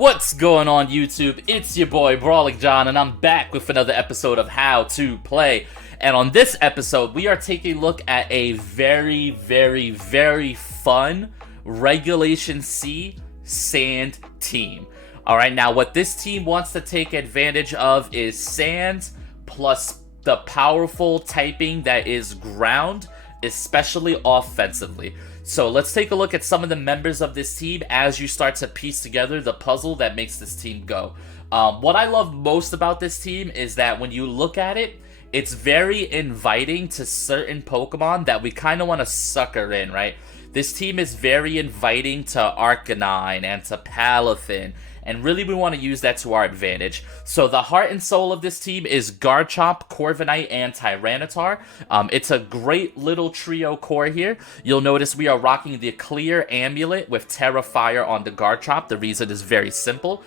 What's going on YouTube? It's your boy Brawling John and I'm back with another episode of How to Play. And on this episode, we are taking a look at a very fun Regulation C sand team. Alright, now what this team wants to take advantage of is sand plus the powerful typing that is ground, especially offensively. So let's take a look at some of the members of this team as you start to piece together the puzzle that makes this team go. What I love most about this team is that when you look at it, it's very inviting to certain Pokemon that we kind of want to sucker in, right? This team is very inviting to Arcanine and to Palafin, and really we want to use that to our advantage. So the heart and soul of this team is Garchomp, Corviknight, and Tyranitar. It's a great little trio core here. You'll notice we are rocking the Clear Amulet with Terra Fire on the Garchomp. The reason is very simple.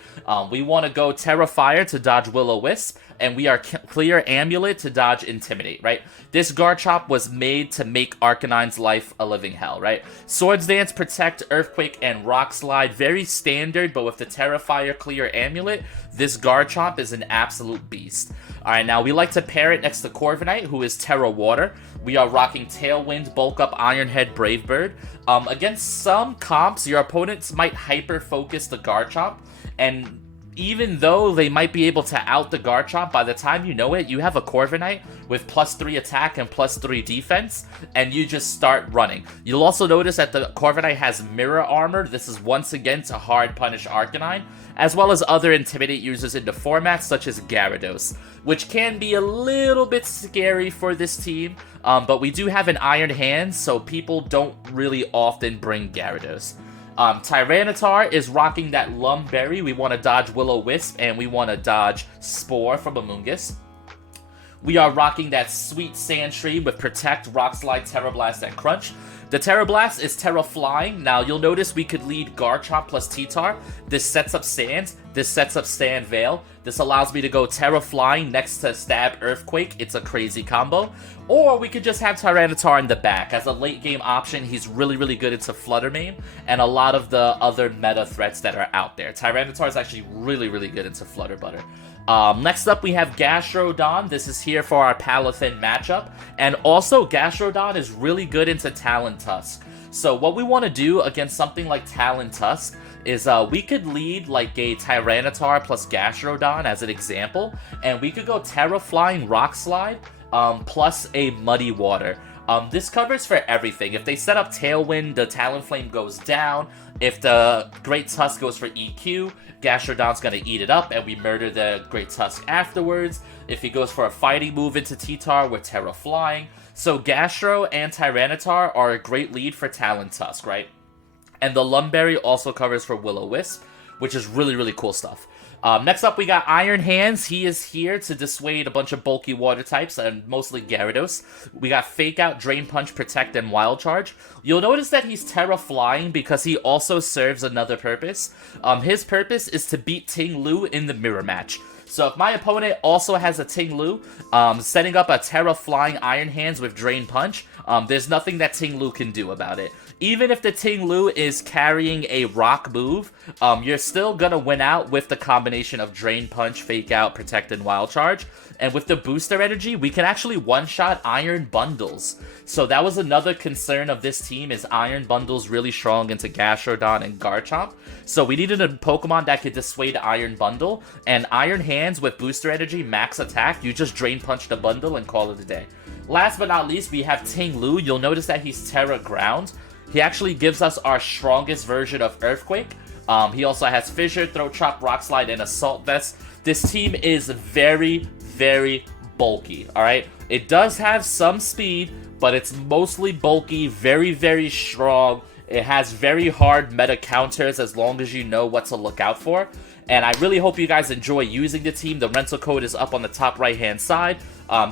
We want to go Terra Fire to dodge Will-O-Wisp, and we are Clear Amulet to dodge Intimidate, right? This Garchomp was made to make Arcanine's life a living hell, right? Swords Dance, Protect, Earthquake, and Rock Slide, very standard, but with the Terra Fire Clear Amulet, this Garchomp is an absolute beast. Alright, now we like to pair it next to Corviknight, who is Terra Water. We are rocking Tailwind, Bulk Up, Ironhead, Brave Bird. Against some comps, your opponents might hyper-focus the Garchomp, and even though they might be able to out the Garchomp, by the time you know it, you have a Corviknight with +3 attack and +3 defense, and you just start running. You'll also notice that the Corviknight has Mirror Armor. This is once again to hard punish Arcanine, as well as other Intimidate users in the formats such as Gyarados, which can be a little bit scary for this team, but we do have an Iron Hand, so people don't really often bring Gyarados. Tyranitar is rocking that Lum Berry. We want to dodge Will-O-Wisp, and we want to dodge Spore from Amoonguss. We are rocking that sweet Sandtree with Protect, Rock Slide, Terra Blast, and Crunch. The Terra Blast is Terra Flying. Now, you'll notice we could lead Garchomp plus T-Tar. This sets up Sand. This sets up Sand Veil. This allows me to go Terra Flying next to Stab Earthquake. It's a crazy combo. Or we could just have Tyranitar in the back. As a late game option, he's really good into Flutter Mane and a lot of the other meta threats that are out there. Tyranitar is actually really good into Flutter Butter. Next up, we have Gastrodon. This is here for our Palafin matchup. And also, Gastrodon is really good into Talon Tusk. So what we want to do against something like Talon Tusk is we could lead like a Tyranitar plus Gastrodon as an example. And we could go Terra Flying Rock Slide plus a Muddy Water. This covers for everything. If they set up Tailwind, the Talonflame goes down. If the Great Tusk goes for EQ, Gastrodon's going to eat it up, and we murder the Great Tusk afterwards. If he goes for a fighting move into T-Tar, we're Terra Flying. So Gastro and Tyranitar are a great lead for Talon Tusk, right? And the Lumberry also covers for Will-O-Wisp, which is really cool stuff. Next up, we got Iron Hands. He is here to dissuade a bunch of bulky water types, and mostly Gyarados. We got Fake Out, Drain Punch, Protect, and Wild Charge. You'll notice that he's Terra Flying because he also serves another purpose. His purpose is to beat Ting Lu in the mirror match. So if my opponent also has a Ting Lu, setting up a Terra Flying Iron Hands with Drain Punch, there's nothing that Ting Lu can do about it. Even if the Ting Lu is carrying a rock move, you're still gonna win out with the combination of Drain Punch, Fake Out, Protect, and Wild Charge. And with the booster energy, we can actually one-shot Iron Bundles. So that was another concern of this team, is Iron Bundles really strong into Gastrodon and Garchomp. So we needed a Pokemon that could dissuade Iron Bundle, and Iron Hands with booster energy, max attack, you just Drain Punch the bundle and call it a day. Last but not least, we have Ting Lu. You'll notice that he's Terra Ground. He actually gives us our strongest version of Earthquake. He also has Fissure, Throat Chop, Rock Slide, and Assault Vest. This team is very bulky, alright? It does have some speed, but it's mostly bulky, very strong. It has very hard meta counters as long as you know what to look out for. And I really hope you guys enjoy using the team. The rental code is up on the top right-hand side.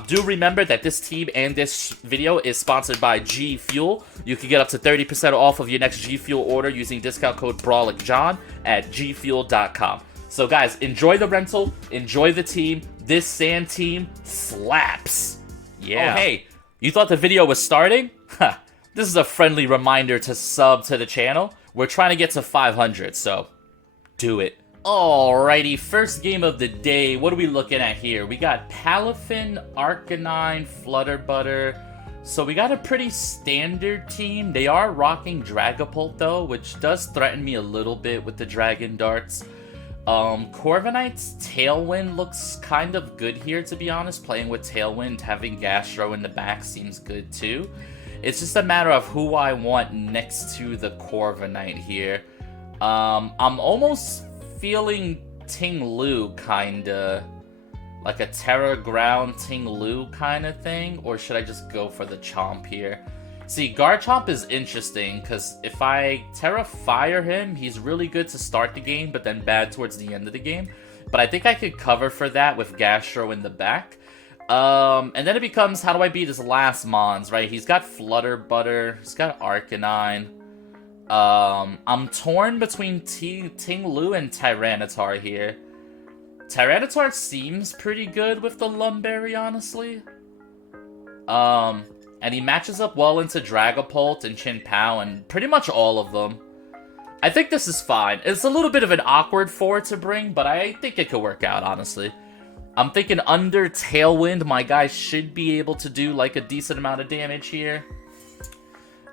Do remember that this team and this video is sponsored by G Fuel. You can get up to 30% off of your next G Fuel order using discount code BrawlingJohn at gfuel.com. So guys, enjoy the rental, enjoy the team. This sand team slaps. Yeah. Oh, hey, you thought the video was starting? This is a friendly reminder to sub to the channel. We're trying to get to 500, so do it. Alrighty, first game of the day. What are we looking at here? We got Palafin, Arcanine, Flutterbutter. So we got a pretty standard team. They are rocking Dragapult though, which does threaten me a little bit with the Dragon Darts. Corviknight's Tailwind looks kind of good here, to be honest. Playing with Tailwind, having Gastro in the back seems good too. It's just a matter of who I want next to the Corviknight here. I'm almost feeling Ting Lu kinda, like a Terra Ground Ting Lu kind of thing, or should I just go for the Chomp here? See, Garchomp is interesting, because if I Terra Fire him, he's really good to start the game, but then bad towards the end of the game. But I think I could cover for that with Gastro in the back. And then it becomes, how do I beat his last Mons, right? He's got Flutterbutter, he's got Arcanine. I'm torn between Ting Lu and Tyranitar here. Tyranitar seems pretty good with the Lumberry, honestly. And he matches up well into Dragapult and Chin-Pao and pretty much all of them. I think this is fine. It's a little bit of an awkward 4 to bring, but I think it could work out, honestly. I'm thinking under Tailwind, my guy should be able to do like a decent amount of damage here.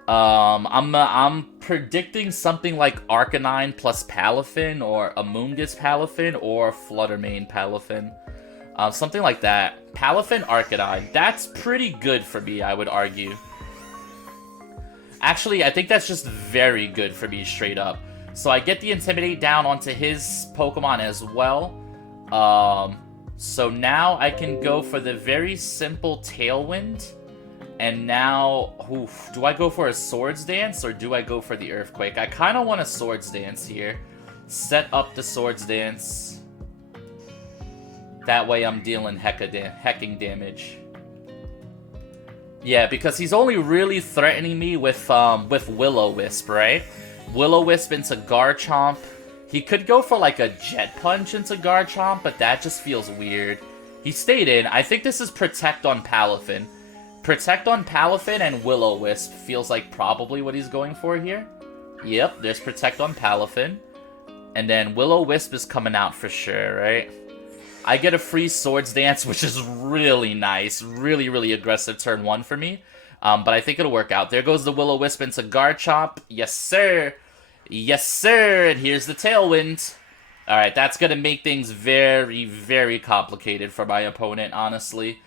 I'm predicting something like Arcanine plus Palafin, or Amoonguss Palafin, or Fluttermane Palafin. Something like that. Palafin Arcanine. That's pretty good for me, I would argue. Actually, I think that's just very good for me, straight up. So I get the Intimidate down onto his Pokemon as well. So now I can go for the very simple Tailwind. And now, oof, do I go for a Swords Dance or do I go for the Earthquake? I kind of want a Swords Dance here. Set up the Swords Dance. That way I'm dealing hecking damage. Yeah, because he's only really threatening me with Will-O-Wisp, right? Will-O-Wisp into Garchomp. He could go for like a Jet Punch into Garchomp, but that just feels weird. He stayed in. I think this is Protect on Palafin. Protect on Palafin and Will-O-Wisp feels like probably what he's going for here. Yep, there's Protect on Palafin. And then Will-O-Wisp is coming out for sure, right? I get a free Swords Dance, which is really nice. Really, really aggressive turn 1 for me. But I think it'll work out. There goes the Will-O-Wisp into Garchomp. Yes, sir. Yes, sir. And here's the Tailwind. Alright, that's going to make things very, very complicated for my opponent, honestly.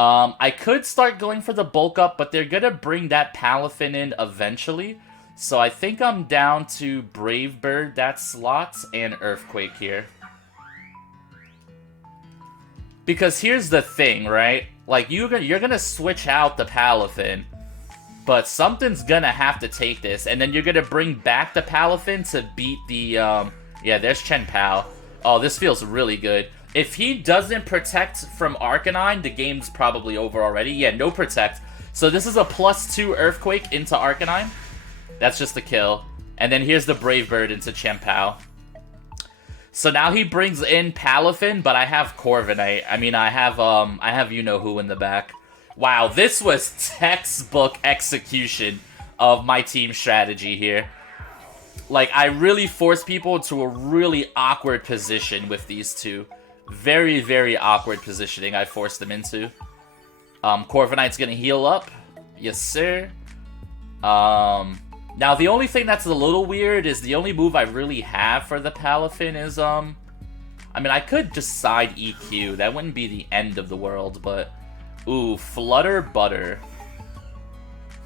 I could start going for the bulk up, but they're going to bring that Palafin in eventually. So I think I'm down to Brave Bird that slot and Earthquake here. Because here's the thing, right? Like, you're gonna switch out the Palafin, but something's gonna have to take this, and then you're gonna bring back the Palafin to beat the, yeah, there's Chin-Pao. Oh, this feels really good. If he doesn't protect from Arcanine, the game's probably over already. Yeah, no protect. So this is a +2 Earthquake into Arcanine. That's just a kill. And then here's the Brave Bird into Chin-Pao. So now he brings in Palafin, but I have Corviknight. I mean, I have you-know-who in the back. Wow, this was textbook execution of my team strategy here. Like, I really forced people into a really awkward position with these two. Very, very awkward positioning I forced them into. Corviknight's gonna heal up. Yes, sir. Now, the only thing that's a little weird is the only move I really have for the Palafin is, I mean, I could just side EQ. That wouldn't be the end of the world, but... Ooh, Flutterbutter.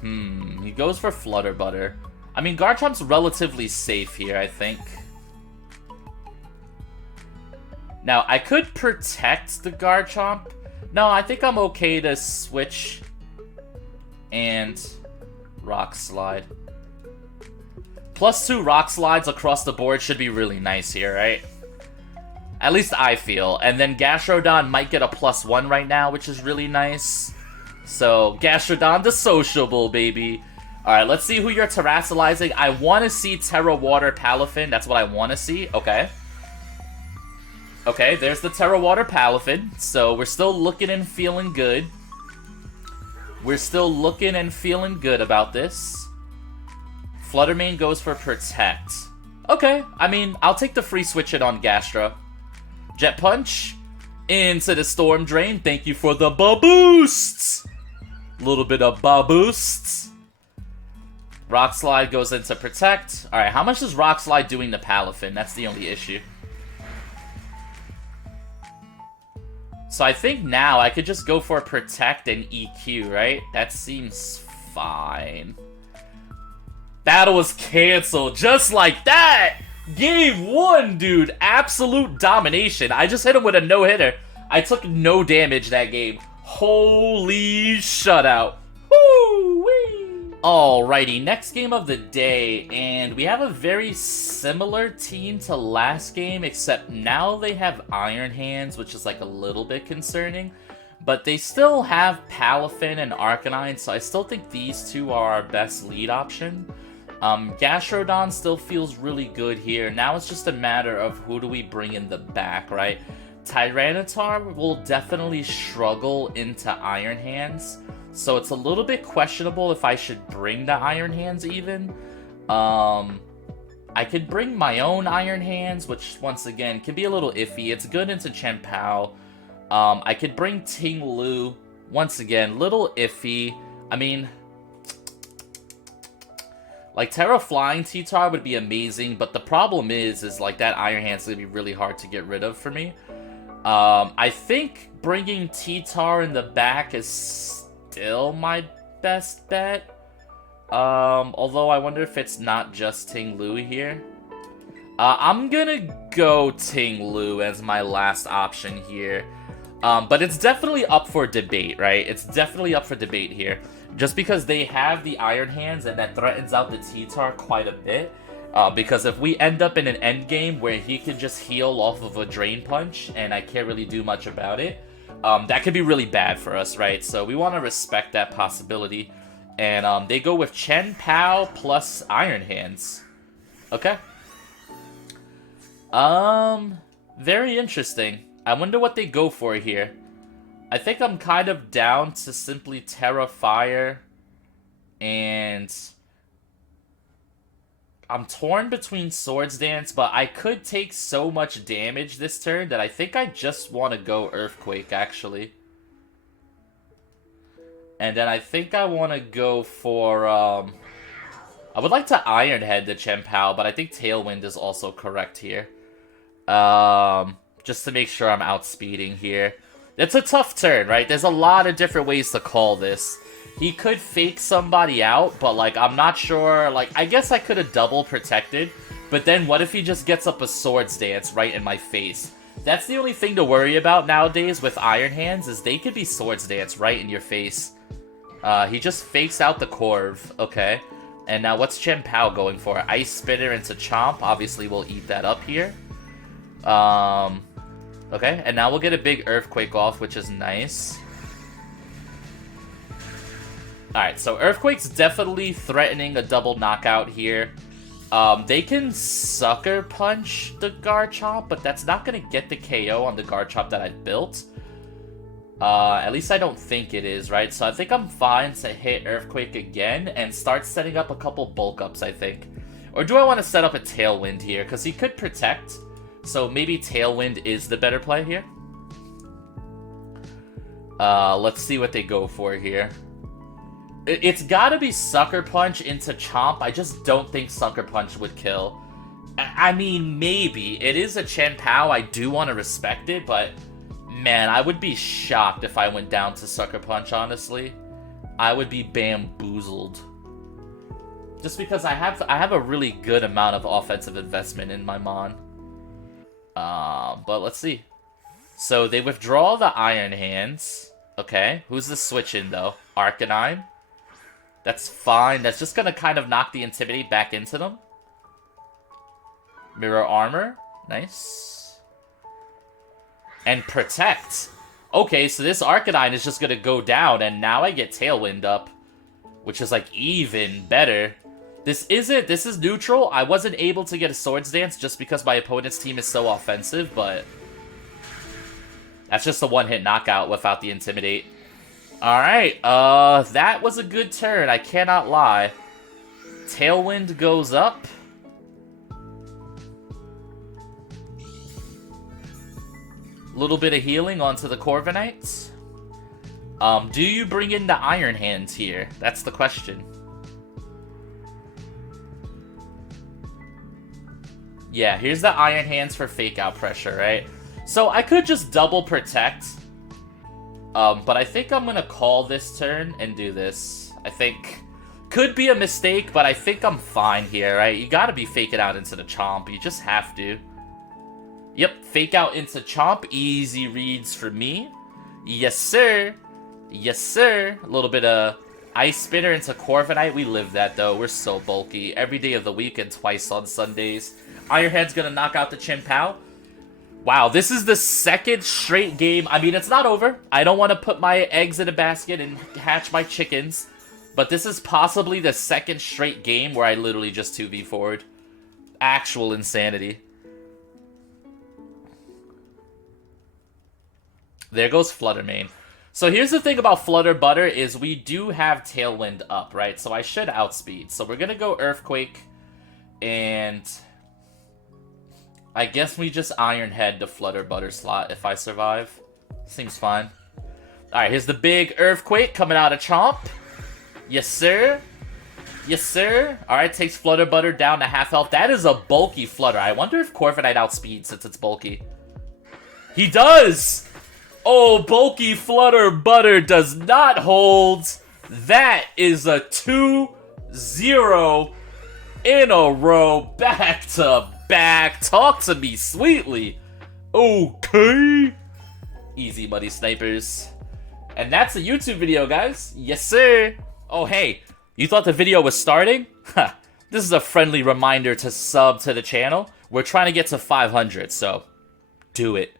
He goes for Flutterbutter. I mean, Garchomp's relatively safe here, I think. Now, I could protect the Garchomp. No, I think I'm okay to switch and Rock Slide. +2 Rock Slides across the board should be really nice here, right? At least I feel. And then Gastrodon might get a +1 right now, which is really nice. So, Gastrodon the sociable, baby. Alright, let's see who you're terrassalizing. I want to see Terra Water Palafin. That's what I want to see. Okay. Okay, there's the Terra Water Palafin. So, we're still looking and feeling good. We're still looking and feeling good about this. Fluttermane goes for Protect. Okay, I mean, I'll take the free switch it on Gastro. Jet Punch into the Storm Drain. Thank you for the boosts. Little bit of boosts. Rock Slide goes into Protect. Alright, how much is Rock Slide doing to Palafin? That's the only issue. So I think now I could just go for Protect and EQ, right? That seems fine. Battle was canceled just like that! Game 1, dude! Absolute domination. I just hit him with a no-hitter. I took no damage that game. Holy shutout. Woo-wee! Alrighty, next game of the day, and we have a very similar team to last game, except now they have Iron Hands, which is like a little bit concerning, but they still have Palafin and Arcanine, so I still think these two are our best lead option. Gastrodon still feels really good here. Now it's just a matter of who do we bring in the back, right? Tyranitar will definitely struggle into Iron Hands, so it's a little bit questionable if I should bring the Iron Hands even. I could bring my own Iron Hands, which once again can be a little iffy. It's good into Chien-Pao. I could bring Ting Lu. Once again, little iffy. I mean, like Terra Flying T-Tar would be amazing, but the problem is like that Iron Hand's gonna be really hard to get rid of for me. I think bringing T-Tar in the back is still my best bet. Although I wonder if it's not just Ting Lu here. I'm gonna go Ting Lu as my last option here. But it's definitely up for debate, right? It's definitely up for debate here. Just because they have the Iron Hands and that threatens out the T-Tar quite a bit. Because if we end up in an end game where he can just heal off of a Drain Punch and I can't really do much about it, that could be really bad for us, right? So we want to respect that possibility. And they go with Chien-Pao plus Iron Hands. Okay. Very interesting. I wonder what they go for here. I think I'm kind of down to simply Terra Fire, and I'm torn between Swords Dance, but I could take so much damage this turn that I think I just want to go Earthquake, actually. And then I think I want to go for, I would like to Iron Head the Chien-Pao, but I think Tailwind is also correct here. Just to make sure I'm outspeeding here. It's a tough turn, right? There's a lot of different ways to call this. He could fake somebody out, but, like, I'm not sure. Like, I guess I could have double protected, but then what if he just gets up a Swords Dance right in my face? That's the only thing to worry about nowadays with Iron Hands, is they could be Swords Dance right in your face. He just fakes out the Corv. Okay. And now what's Chien-Pao going for? Ice Spitter into Chomp. Obviously, we'll eat that up here. Okay, and now we'll get a big Earthquake off, which is nice. Alright, so Earthquake's definitely threatening a double knockout here. They can Sucker Punch the Garchomp, but that's not going to get the KO on the Garchomp that I built. At least I don't think it is, right? So I think I'm fine to hit Earthquake again and start setting up a couple bulk ups, I think. Or do I want to set up a Tailwind here? Because he could Protect. So maybe Tailwind is the better play here. Let's see what they go for here. It's gotta be Sucker Punch into Chomp. I just don't think Sucker Punch would kill. I mean, maybe. It is a Chien-Pao. I do want to respect it, but man, I would be shocked if I went down to Sucker Punch, honestly. I would be bamboozled. Just because I have a really good amount of offensive investment in my Mon. But let's see. So they withdraw the Iron Hands. Okay, who's the switch in though? Arcanine. That's fine. That's just gonna kind of knock the Intimidate back into them. Mirror Armor. Nice. And Protect. Okay, so this Arcanine is just gonna go down, and now I get Tailwind up, which is like even better. This is neutral. I wasn't able to get a Swords Dance just because my opponent's team is so offensive, but that's just a one-hit knockout without the Intimidate. Alright, that was a good turn, I cannot lie. Tailwind goes up. A little bit of healing onto the Corviknights. Do you bring in the Iron Hands here? That's the question. Yeah, here's the Iron Hands for fake out pressure, right? So I could just double protect. But I think I'm gonna call this turn and do this. I think could be a mistake, but I think I'm fine here, right? You gotta be faking out into the Chomp. You just have to. Yep, fake out into Chomp. Easy reads for me. Yes, sir. Yes, sir. A little bit of Ice Spinner into Corviknight. We live that, though. We're so bulky. Every day of the week and twice on Sundays. Iron Hand's gonna knock out the Chien-Pao. Wow, this is the second straight game. I mean, it's not over. I don't want to put my eggs in a basket and hatch my chickens. But this is possibly the second straight game where I literally just 2v4'd. Actual insanity. There goes Fluttermane. So here's the thing about Flutter Butter is we do have Tailwind up, right? So I should outspeed. So we're going to go Earthquake. And I guess we just Iron Head the Flutter Butter slot if I survive. Seems fine. Alright, here's the big Earthquake coming out of Chomp. Yes, sir. Yes, sir. Alright, takes Flutter Butter down to half health. That is a bulky Flutter. I wonder if Corviknight outspeeds since it's bulky. He does! Oh, bulky Flutter Butter does not hold. That is a 2-0 in a row. Back to back. Talk to me sweetly. Okay. Easy, Muddy Snipers. And that's a YouTube video, guys. Yes, sir. Oh, hey. You thought the video was starting? Ha. This is a friendly reminder to sub to the channel. We're trying to get to 500, so do it.